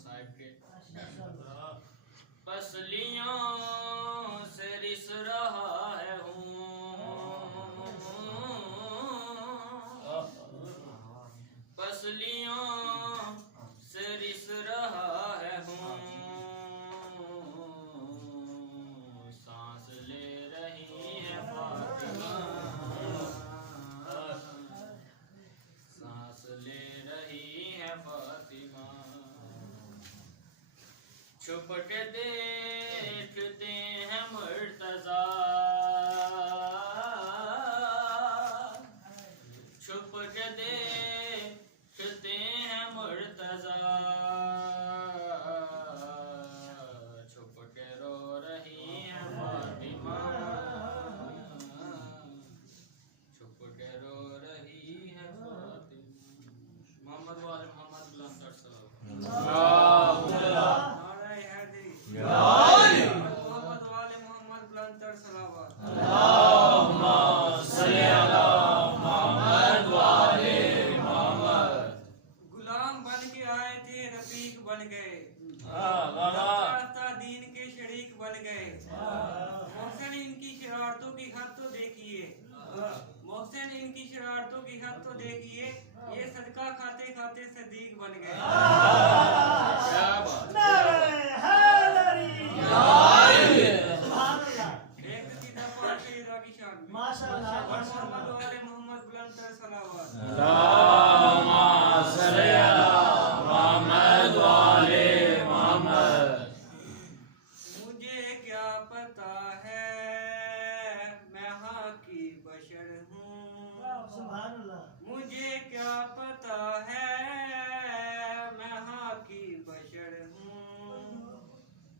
साहिब के। पसलियों से रिस रहा है हूँ, पसलियों से रिस रहा है हूँ, सांस ले रही है फातिमा, सांस ले रही है फातिमा। छुप के देखते हैं मुर्तज़ा, छुप के देखते हैं मुर्तज़ा, छुप के रो रही है फातिमा, छुप के रो रही है फातिमा। मोहम्मद वाले मोहम्मद बुलंद मोहम्मद वाले मोहम्मद बुलंद सलावत। अल्लाहुम्मा सल्ली अला मोहम्मद वाले मोहम्मद। गुलाम बन के आए थे, रफीक बन गए, दीन के शरीक बन गए। मोहसिन इनकी शरारतों की हद तो देखिए, मोहसिन इनकी शरारतों की हद तो देखिए, ये सदका खाते खाते सदीक बन गए। मोहम्मद वाले मोहम्मद बुलंद सलावत। अल्लाहुम्मा सल्ली अला मोहम्मद वाले मोहम्मद। मुझे क्या पता है मैं हाँ की बशर हूँ, मुझे क्या पता है मैं हाँ की बशर हूँ,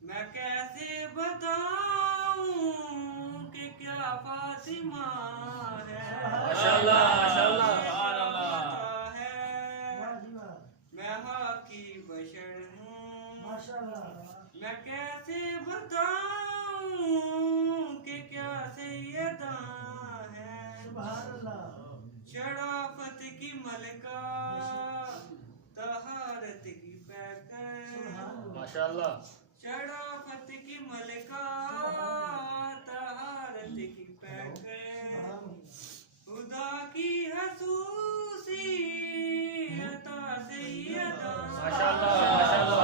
मैं कैसे बताऊं कि क्या फातिमा है। माशाअल्लाह माशाअल्लाह है मैं हाँ की बशर हूँ, मैं कैसे बताऊं कि क्या सैयदा है। शराफत की मलका तहारत की पैकर, माशाअल्लाह। शराफत की मलका तहारत की पैकर, खुदा की हसूसी अता सैयदा। माशाअल्लाह माशाअल्लाह।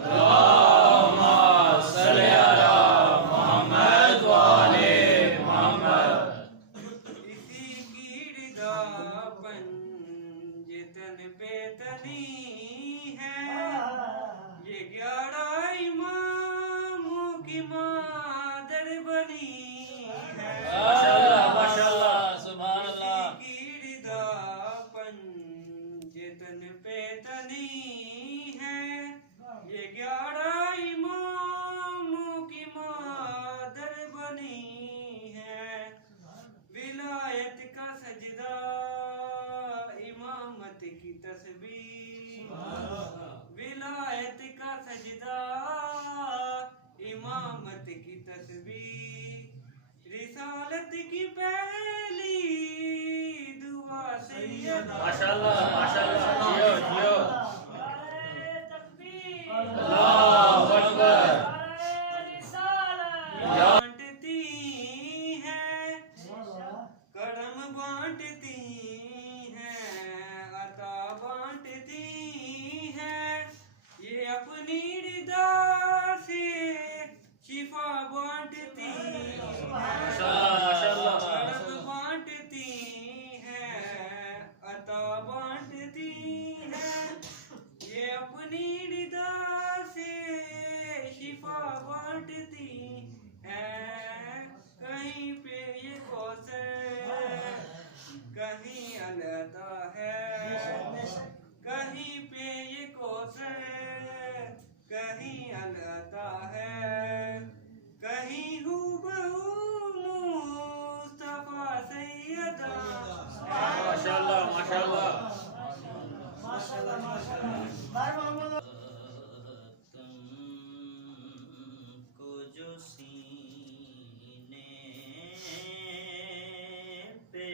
अल्लाहुम्मा सल्ली अला मोहम्मद वाले मोहम्मद। इसी की रिदा पंजतन पे तनी है, ये 11 इमामों की मादर बनी है। माशाअल्लाह माशाअल्लाह सुभान अल्लाह। इसी की रिदा पंजतन पे तनी है, ये 11 इमामों की मादर बनी है। विलायत का सजदा इमामत की तस्बीह, विलायत का सजदा इमामत की तस्बीह, रिसालत की पहली दुआ सैयदा। माशाअल्लाह माशाअल्लाह। जियो जियो। अल्लाहु अकबर। बांटती हैं करम, बांटती हैं अता, बांटती हैं ये अपनी रिदा से शिफा बांटती हैं। करम बांटती हैं अता, बांटती हैं ये अपनी रिदा से शिफा बांटती हैं। कहीं पे ये कौसर कहीं अलता है, कहीं पे ये कौसर कहीं अलता है, कहीं हूबहू मुस्तफा सैयदा। माशाअल्लाह माशाअल्लाह माशाअल्लाह माशाअल्लाह। तुमको जो सीने पे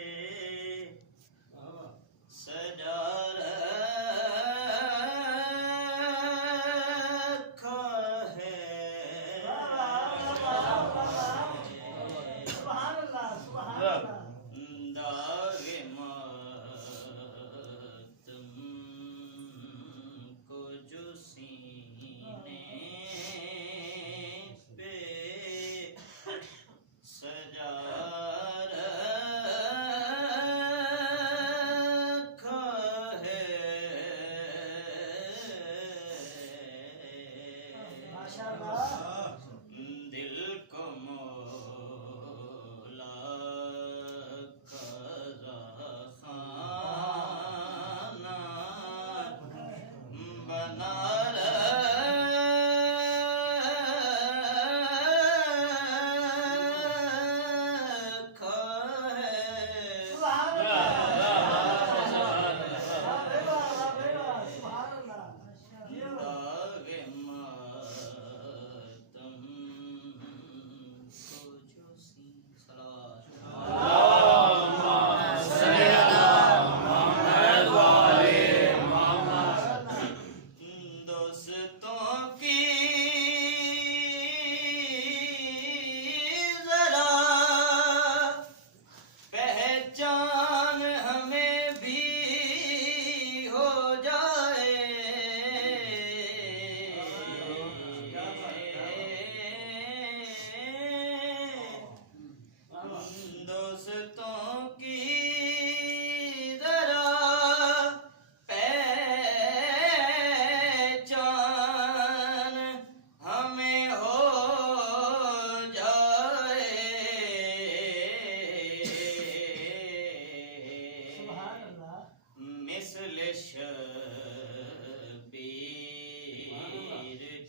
शबीर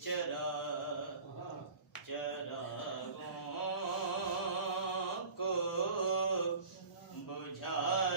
चरागों को बुझा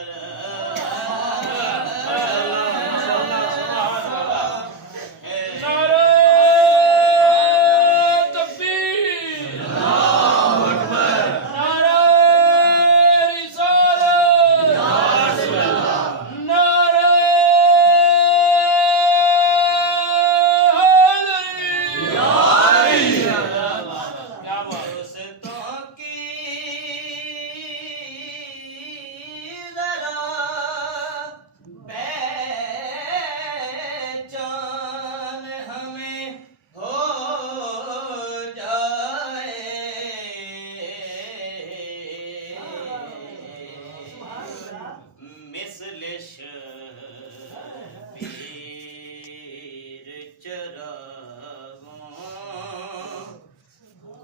शबीर चरागों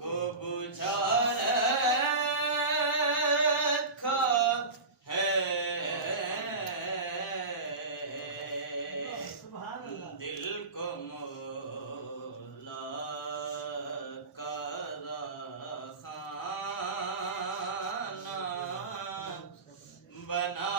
को बुझा रखा है दिल को मौला का खाना बना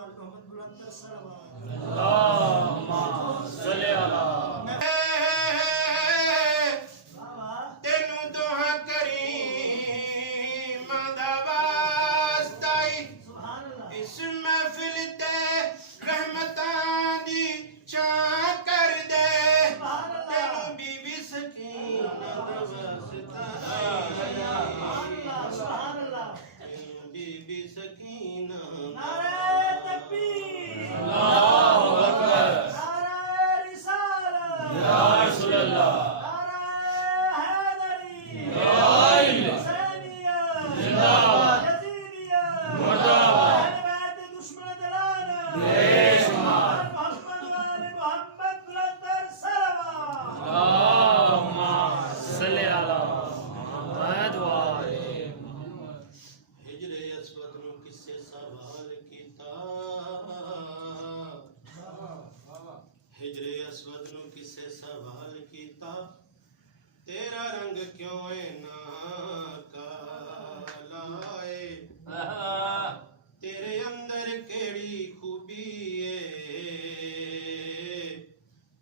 वाले मोहम्मद बुलंद सलवात अल्लाहुम्मा सल्ली अला तेनू दुआ करी मदावास्ताई इस महफिल ते रहमतां दी चाह कर दे तेनू बीबी सकीना तेनू बीबी सकीना अल्लाहु अकबर या रसूल अल्लाह जिंदाबाद मुर्दाबाद बेशुमार अल्लाहुम्मा सल्ली अला मुहम्मद व आले मुहम्मद हिजरे अस्वद नु किसे सवाल कीता हिजरे अस्वद नु किसे सवाल कीता तेरा रंग क्यों है ना काला है तेरे अंदर केड़ी खूबी है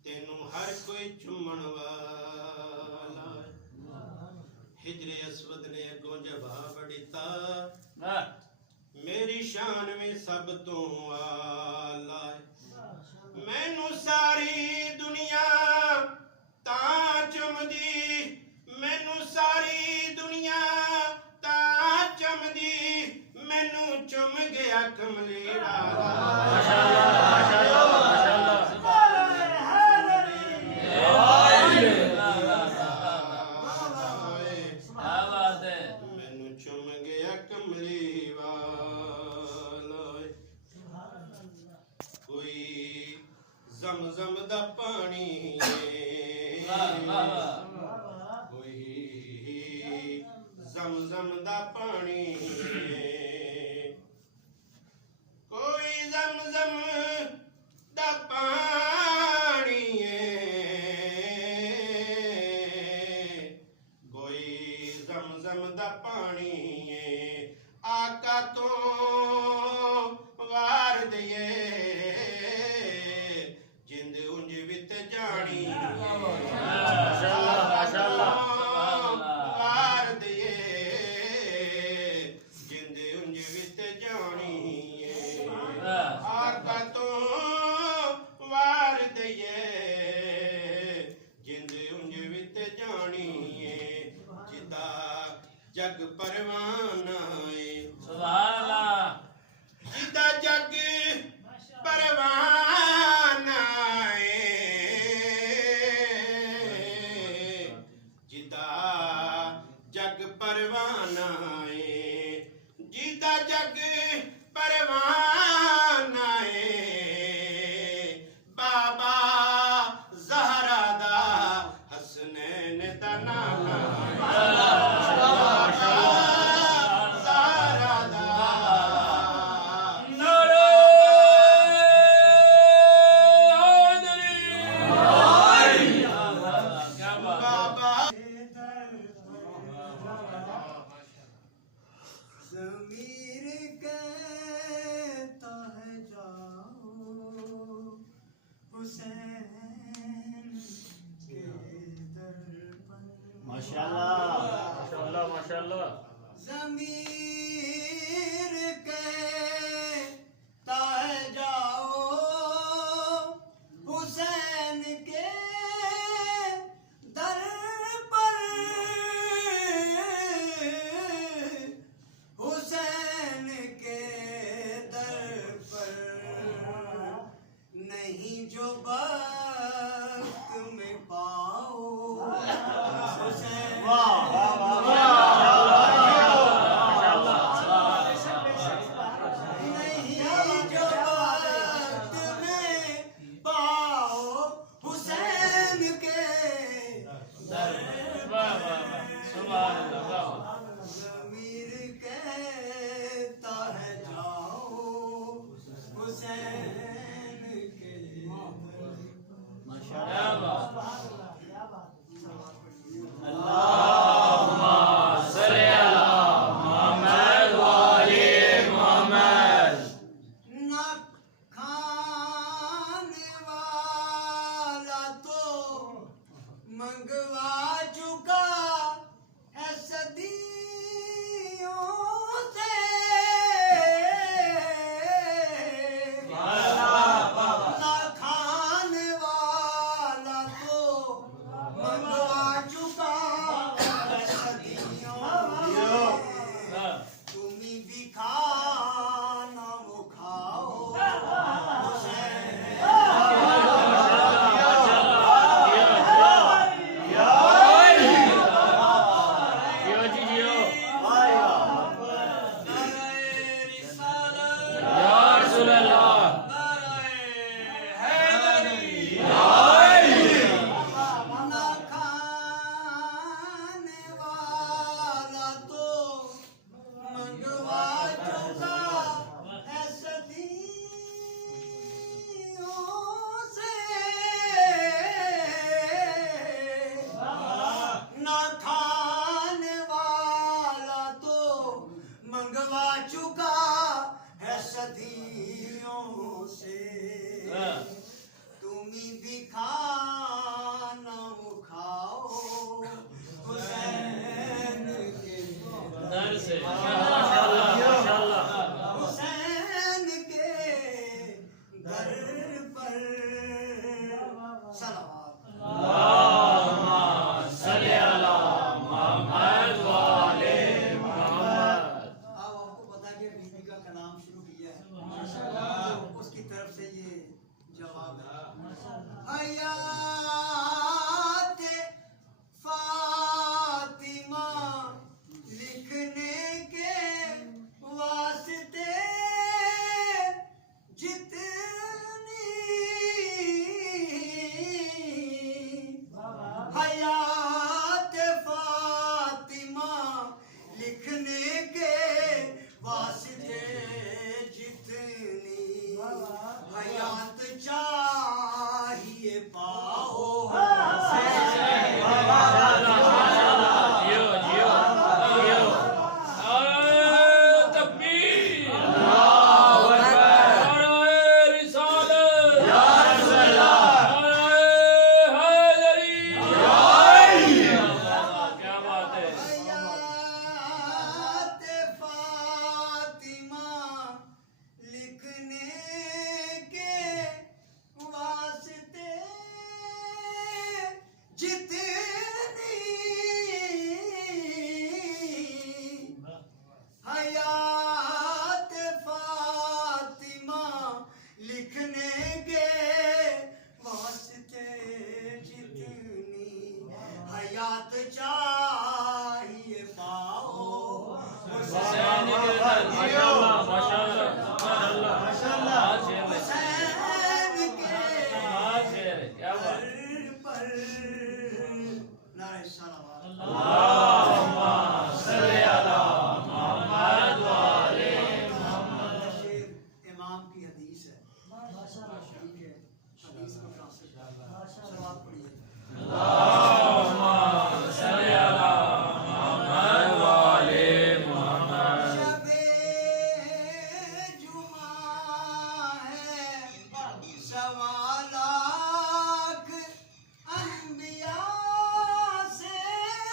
तेनू हर कोई चुमन वाला है हिजरे अस्वद ने अगों जवाब दिता मेरी शान में सब तो आला है मैनू सारी दुनिया ता चुमदी मैनू सारी दुनिया ता चुमदी मैनू चुम गया कमली वाला माशाअल्लाह माशाअल्लाह मैनू चुम गया कमली वाला कोई जमजम दा पानी कोई जमजम दा पानी कोई जमजम दा पानी कोई जमजम दा पानी आका तो वार दिए जिंद उंज वित जानी माशाअल्लाह माशाअल्लाह वार दिए जिंद उंज वित जानी आका तो वार दिए जिंद उंज वित जानी जिदा जग परवाना है सुभान अल्लाह जिदा जग परवाना है जिदा जग परवाना है जिदा जग परवाना है बाबा ज़हरा दा हसनैन दा नाना ज़हरा दा बाबा ज़मीर कहता है जाओ हुसैन के दर पर माशाअल्लाह माशाअल्लाह ज़मीर कहता है जाओ हुसैन के दर पर हुसैन के दर पर नहीं जो वक्त में पाओ हुसैन भी खाना वो खाओ हुसैन जियो जी जियो नारे रिसालत या रसूल अल्लाह नारे हैदरी ना खाने वाला तो मंगवा चुका है सदियों से ना खाने वाला तो मंगवा चुका है सदियों से तुम भी खाना वो खाओ हुसैन के दर से माशाल्लाह माशाल्लाह हुसैन के दर पर सलावत अल्लाहुम्मा सल्ली अला मुहम्मद व आले मुहम्मद। अब आपको पता है कि बीबी का कलाम शुरू किया है तो उसकी तरफ से ये जवाब है हयात फातिमा लिखने के वास्ते जितनी हयात फातिमा लिखने के वास्ते जितनी हयात चाहिए पाओ जियो जियो जियो तकबीर अल्लाहु अकबर नारे रिसालत या रसूल अल्लाह नारे हैदरी क्या बात है हयात फातिमा लिखने के वास्ते जितनी हयात फातिमा लिखने के वास्ते जितनी हयात चाहिए पाओ हुसैन के दर माशाल्लाह माशाल्लाह माशाल्लाह आज शेर है हुसैन के आज शेर है क्या बात दर पर नारे सलावत अल्लाहुम्मा सल्ली अला मुहम्मद व आले मुहम्मद। शेर इमाम की हदीस है ठीक है हदीस को ट्रांसलेट सलावत पढ़िए अल्लाहुम्मा सल्ली अला मुहम्मद व आले मुहम्मद। शबे जुमा है सवा लाख अंबिया से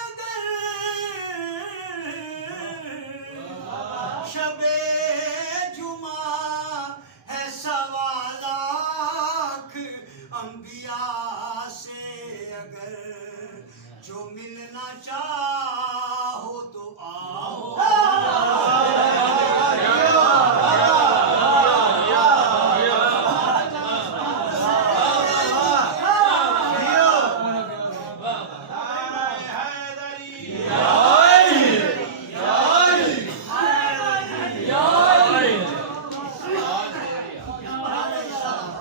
अगर शबे जुमा है सवा लाख अंबिया से अगर जो मिलना चाहो तो आओ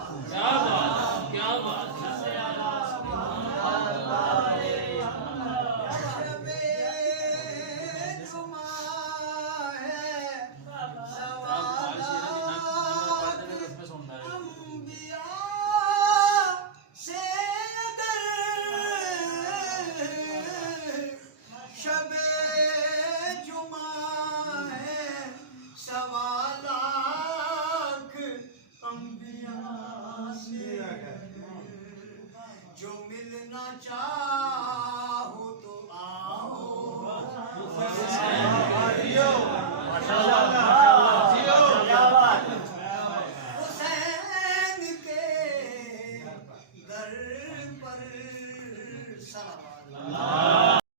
क्या बात क्या बात शबे जुमा है सवा लाख अंबिया से अगर शबे जुमा है सवा लाख अंबिया से अगर जो मिलना चाह